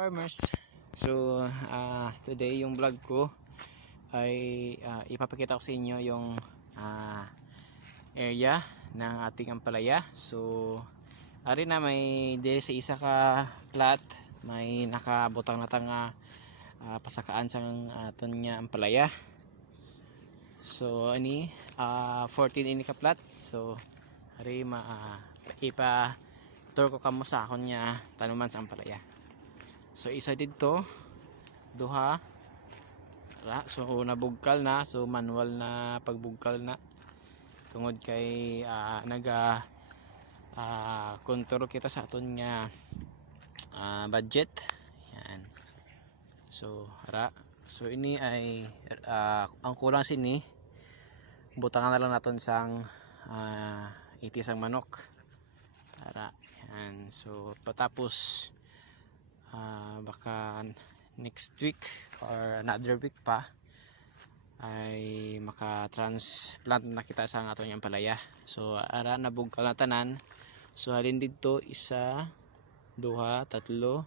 farmers. So today yung vlog ko ay ipapakita ko sa inyo yung area ng ating ampalaya. So ari na may diri sa isa ka plat may nakabutang na tanga pasakaan sang aton nya ampalaya. So ani 14 ini ka plat. So ari ipa tour ko kamo sa akon nya tanuman sa ampalaya. So isa dito duha ra, so nabugkal na, so manual na pagbugkal na tungod kay naga kontrol kita sa aton nga budget. Yan. So ra, so ini ay ang kulang sini butangan na lang naton sang itis ang manok. Ara. Yan. So patapos baka next week or another week pa ay maka-transplant na kita sa aton yang palaya. So ara nabugkal na tanan. So halin dito isa, duha, tatlo,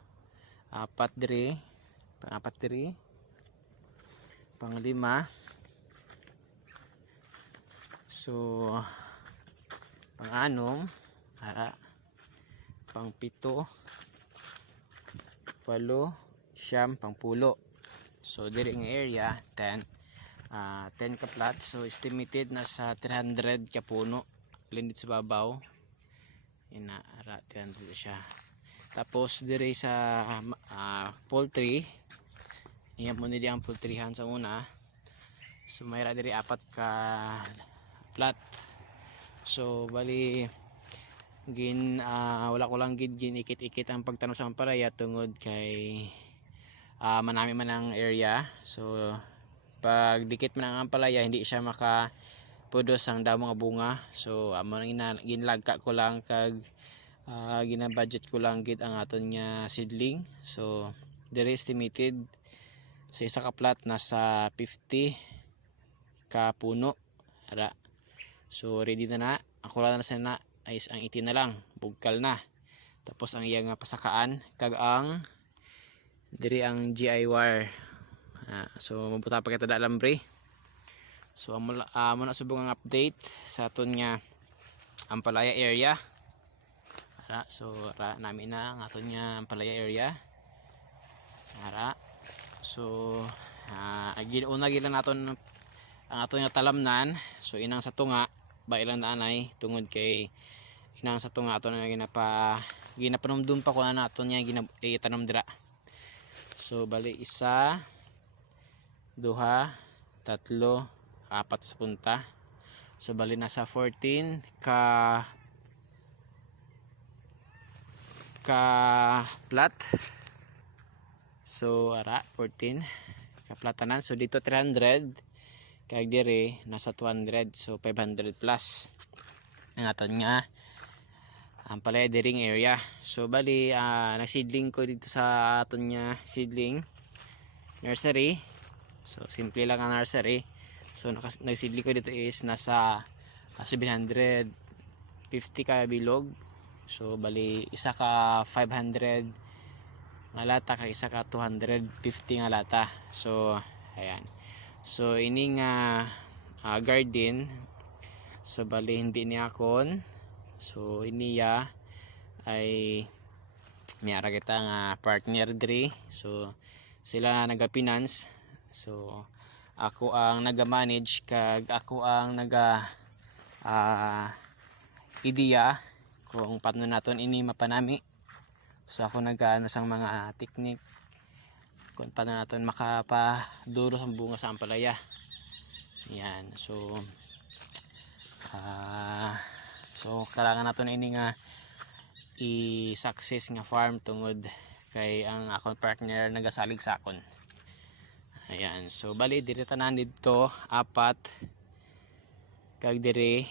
apat diri, pang-apat diri, pang-lima. So pang-anom, ara, pang-pito, walo, siyam, pang-pulo. So diri nga area 10 ka plat. So estimated na sa 300 ka puno lindit sa babaw. Ina ara 300 siya. Tapos diri sa poultry, iyan mo nili ang poultryhan sa una. So mayra diri apat ka plat. So bali wala ko lang gin ikit-ikit ang pagtanom sa ampalaya tungod kay manami man ang area. So pag dikit man ang ampalaya hindi siya makapudos ang damo nga bunga. So amo ginlagka ko lang kag ginabudget ko lang gid ang aton nga seedling. So diri estimated sa isa ka plat nasa 50 ka puno ara. So ready na ako lang na sana ay ang itin na lang, bugkal na. Tapos ang iyang pasakaan kag ang diri ang GI wire. So mabuta pa kita da alambre. So amo na subong ang update sa aton nga ampalaya area. Ara, so ara namin na ang aton nga ampalaya area. Ara. So una gila naton ang aton nga talamnan. So inang sa tunga ba ilang naanay tungod kay inang sa tunga aton nga ginapanumdum pa ko na naton nga tanom dira. So bali isa, duha, tatlo, apat sa punta. So bali nasa 14 ka plat. So ara 14 ka platanan. So dito 300 kag dire nasa 200, so 500 plus ang aton nga ampalaya diring area. So bali nagseedling ko dito sa aton nga seedling nursery. So simple lang ang nursery. So nagseedling ko dito is nasa 750 ka bilog. So bali isa ka 500 nga lata kag isa ka 250 nga lata. So ayan. So ini nga garden. So bali hindi ni akon. So iniya ay miyara kita nga partner diri. So sila naga-finance. So ako ang naga-manage kag ako ang ideya kung paano naton ini mapanami. So ako nag-ano sang mga technique kung paano natin makapaduro sa bunga sa ampalaya. Yan. So kailangan natin ini nga i-success nga farm tungod kay ang akong partner nagasalig sa akon. Ayan. So bali diri tanan dito apat kag diri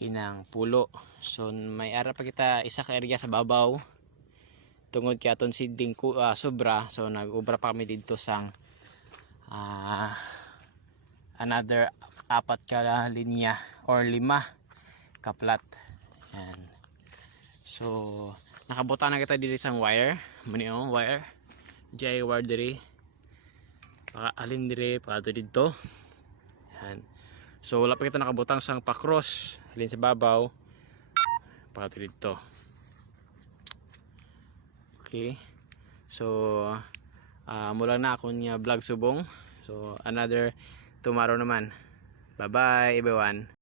inang pulo. So may ara pa kita isa ka area sa babaw tungod kay aton seedling sobra. So nag-ubra pa kami dito sang another apat ka linya or 5 ka plat. Yan. So nakabuta na kita dito sang wire mani ang wire. Jay wire diri. Alin diri pato dito. Yan. So wala pa kita nakabutang sang pa-cross. Halin sa babaw. Pato dito. Okay. So mula na akong vlog subong. So another tomorrow naman. Bye bye everyone.